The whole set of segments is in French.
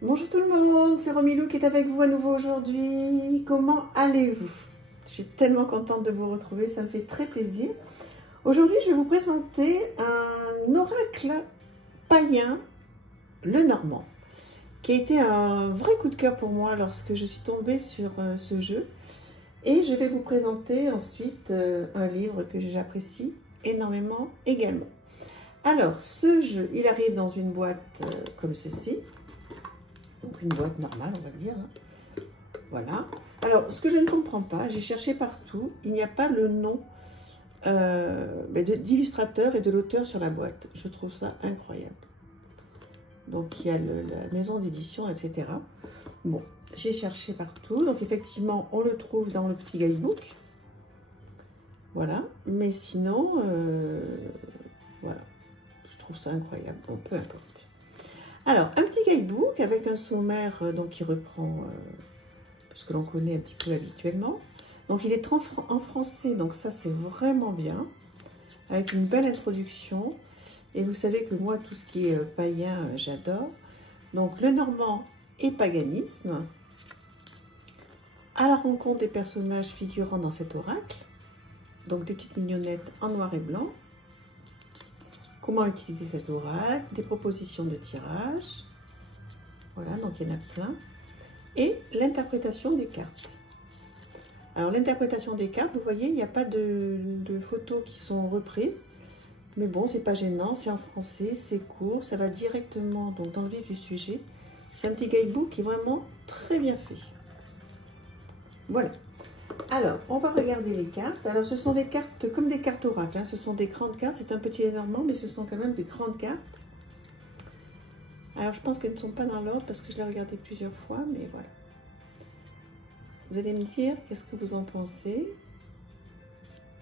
Bonjour tout le monde, c'est Romilou qui est avec vous à nouveau aujourd'hui. Comment allez-vous? Je suis tellement contente de vous retrouver, ça me fait très plaisir. Aujourd'hui, je vais vous présenter un oracle païen, le Normand, qui a été un vrai coup de cœur pour moi lorsque je suis tombée sur ce jeu. Et je vais vous présenter ensuite un livre que j'apprécie énormément également. Alors, ce jeu, il arrive dans une boîte comme ceci. Donc une boîte normale, on va dire. Voilà. Alors, ce que je ne comprends pas, j'ai cherché partout, il n'y a pas le nom d'illustrateur et de l'auteur sur la boîte. Je trouve ça incroyable. Donc, il y a la maison d'édition, etc. Bon, j'ai cherché partout. Donc, effectivement, on le trouve dans le petit guidebook. Voilà. Mais sinon, voilà. Je trouve ça incroyable. Bon, peu importe. Alors, un petit guidebook avec un sommaire donc, qui reprend ce que l'on connaît un petit peu habituellement. Donc, il est en français, donc ça, c'est vraiment bien. Avec une belle introduction. Et vous savez que moi, tout ce qui est païen, j'adore. Donc, le Normand et paganisme. À la rencontre des personnages figurant dans cet oracle. Donc, des petites mignonnettes en noir et blanc. Comment utiliser cet oracle, des propositions de tirage, voilà, donc il y en a plein, et l'interprétation des cartes. Alors l'interprétation des cartes, vous voyez, il n'y a pas de photos qui sont reprises, mais bon, c'est pas gênant, c'est en français, c'est court, ça va directement donc, dans le vif du sujet. C'est un petit guidebook qui est vraiment très bien fait. Voilà. Alors, on va regarder les cartes. Alors, ce sont des cartes comme des cartes oracles. Hein. Ce sont des grandes cartes. C'est un petit Normand, mais ce sont quand même des grandes cartes. Alors, je pense qu'elles ne sont pas dans l'ordre parce que je l'ai regardé plusieurs fois, mais voilà. Vous allez me dire qu'est-ce que vous en pensez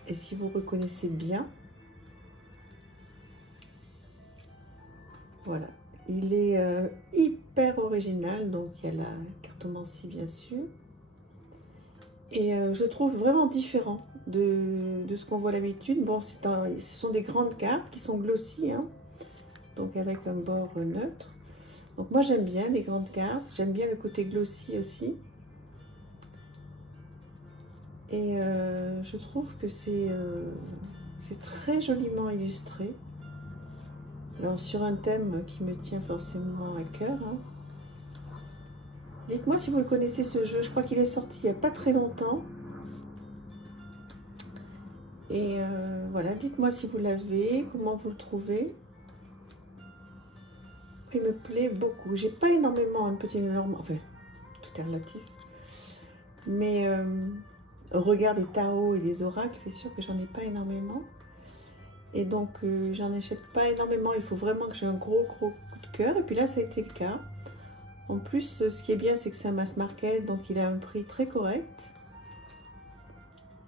et si vous reconnaissez bien. Voilà. Il est hyper original. Donc, il y a la cartomancie, bien sûr. Et je trouve vraiment différent de ce qu'on voit d'habitude. Bon, ce sont des grandes cartes qui sont glossy, hein, donc avec un bord neutre. Donc moi j'aime bien les grandes cartes, j'aime bien le côté glossy aussi. Et je trouve que c'est très joliment illustré. Alors sur un thème qui me tient forcément à cœur. Hein. Dites-moi si vous connaissez ce jeu, je crois qu'il est sorti il n'y a pas très longtemps. Et voilà, dites-moi si vous l'avez, comment vous le trouvez. Il me plaît beaucoup. J'ai pas énormément un petit Normand, enfin, tout est relatif. Mais au regard des tarots et des oracles, c'est sûr que j'en ai pas énormément. Et donc, j'en achète pas énormément. Il faut vraiment que j'ai un gros coup de cœur. Et puis là, ça a été le cas. En plus, ce qui est bien, c'est que c'est un mass market, donc il a un prix très correct.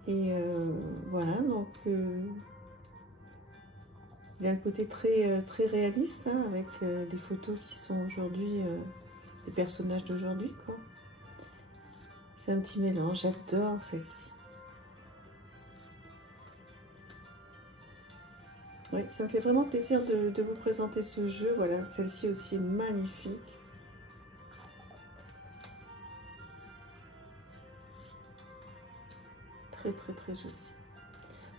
Et voilà, donc il a un côté très réaliste, hein, avec des photos qui sont aujourd'hui, des personnages d'aujourd'hui, quoi. C'est un petit mélange, j'adore celle-ci. Oui, ça me fait vraiment plaisir de vous présenter ce jeu. Voilà, celle-ci aussi est magnifique. Très joli.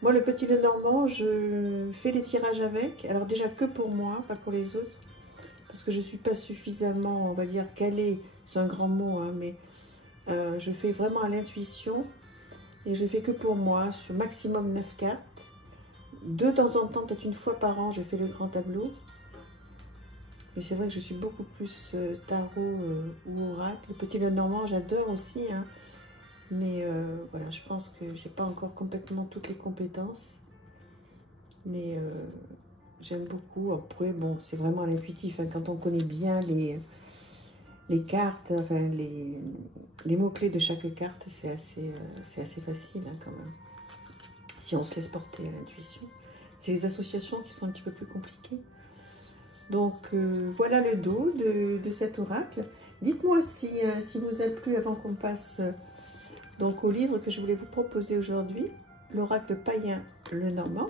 Moi, le petit Lenormand, je fais les tirages avec. Alors déjà que pour moi, pas pour les autres. Parce que je ne suis pas suffisamment, on va dire, calée. C'est un grand mot, hein, mais je fais vraiment à l'intuition. Et je fais que pour moi, sur maximum 9 cartes. De temps en temps, peut-être une fois par an, je fais le grand tableau. Mais c'est vrai que je suis beaucoup plus tarot ou oracle. Le petit Lenormand, j'adore aussi, hein. Mais voilà, je pense que j'ai pas encore complètement toutes les compétences. Mais j'aime beaucoup. Après, bon, c'est vraiment à l'intuitif. Hein, quand on connaît bien les cartes, enfin les mots-clés de chaque carte, c'est assez facile, hein, quand même. Si on se laisse porter à l'intuition. C'est les associations qui sont un petit peu plus compliquées. Donc, voilà le dos de cet oracle. Dites-moi si vous a plu avant qu'on passe... donc au livre que je voulais vous proposer aujourd'hui, l'oracle païen, le Normand.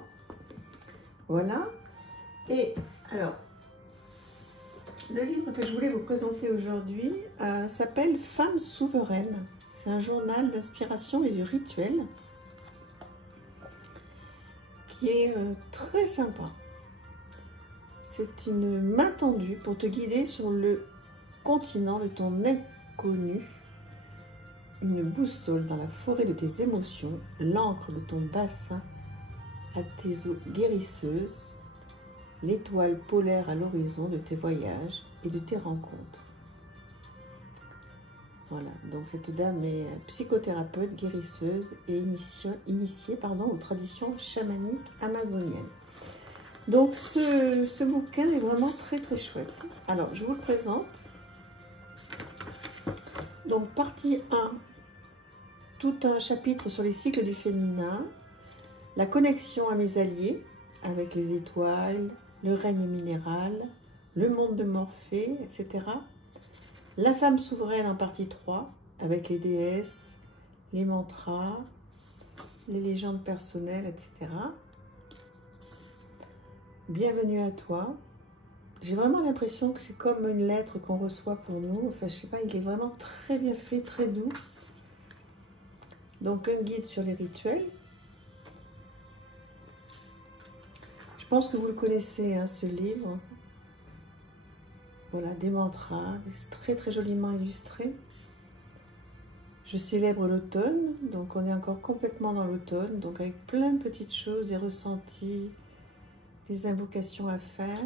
Voilà. Et alors, Le livre que je voulais vous présenter aujourd'hui s'appelle Femme souveraine. C'est un journal d'inspiration et de rituel qui est très sympa. C'est une main tendue pour te guider sur le continent de ton inconnu, une boussole dans la forêt de tes émotions, l'encre de ton bassin à tes eaux guérisseuses, l'étoile polaire à l'horizon de tes voyages et de tes rencontres. Voilà, donc cette dame est psychothérapeute, guérisseuse et initiée aux traditions chamaniques amazoniennes. Donc ce bouquin est vraiment très très chouette. Alors je vous le présente. Donc partie 1, tout un chapitre sur les cycles du féminin, la connexion à mes alliés avec les étoiles, le règne minéral, le monde de Morphée, etc. La femme souveraine en partie 3, avec les déesses, les mantras, les légendes personnelles, etc. Bienvenue à toi. J'ai vraiment l'impression que c'est comme une lettre qu'on reçoit pour nous. Enfin, je sais pas, il est vraiment très bien fait, très doux. Donc, un guide sur les rituels. Je pense que vous le connaissez, hein, ce livre. Voilà, des mantras, c'est très très joliment illustré. Je célèbre l'automne, donc on est encore complètement dans l'automne, donc avec plein de petites choses, des ressentis, des invocations à faire.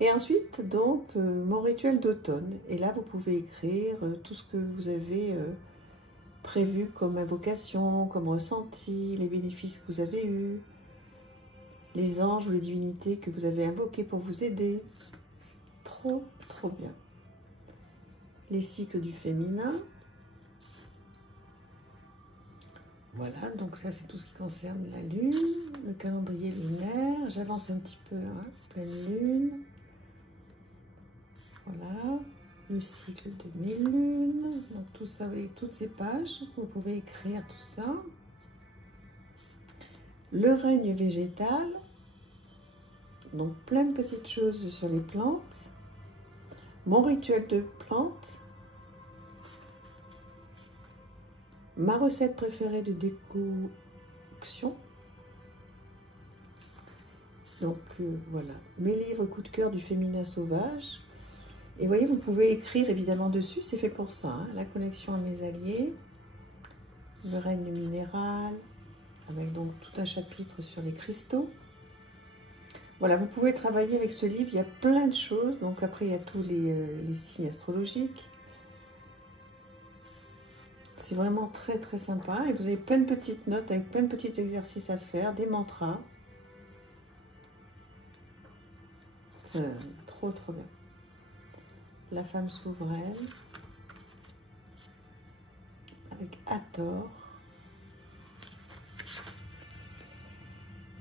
Et ensuite, donc, mon rituel d'automne. Et là, vous pouvez écrire tout ce que vous avez prévu comme invocation, comme ressenti, les bénéfices que vous avez eus, les anges ou les divinités que vous avez invoqués pour vous aider. C'est trop, trop bien. Les cycles du féminin. Voilà, donc ça c'est tout ce qui concerne la lune, le calendrier lunaire. J'avance un petit peu, hein, pleine lune. Voilà, le cycle de mes lunes. Donc tout ça, vous voyez, toutes ces pages, vous pouvez écrire tout ça. Le règne végétal. Donc plein de petites choses sur les plantes. Mon rituel de plantes. Ma recette préférée de décoction. Donc voilà, mes livres coup de cœur du féminin sauvage. Et vous voyez, vous pouvez écrire évidemment dessus, c'est fait pour ça. Hein, la connexion à mes alliés, le règne minéral, avec donc tout un chapitre sur les cristaux. Voilà, vous pouvez travailler avec ce livre, il y a plein de choses. Donc après, il y a tous les signes astrologiques. C'est vraiment très très sympa. Et vous avez plein de petites notes avec plein de petits exercices à faire, des mantras. C'est trop trop bien. La femme souveraine. Avec Hathor.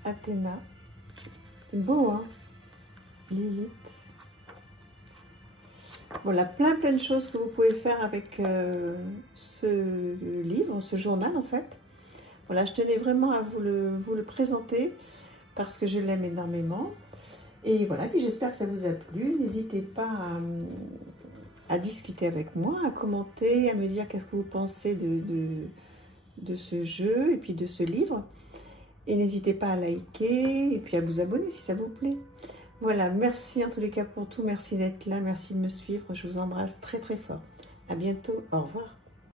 Athéna. C'est beau, hein? Lilith. Voilà, plein de choses que vous pouvez faire avec ce livre, ce journal en fait. Voilà, je tenais vraiment à vous le présenter parce que je l'aime énormément. Et voilà, puis j'espère que ça vous a plu. N'hésitez pas à discuter avec moi, à commenter, à me dire qu'est-ce que vous pensez de ce jeu et puis de ce livre. Et n'hésitez pas à liker et puis à vous abonner si ça vous plaît. Voilà, merci en tous les cas pour tout. Merci d'être là, merci de me suivre. Je vous embrasse très très fort. À bientôt, au revoir.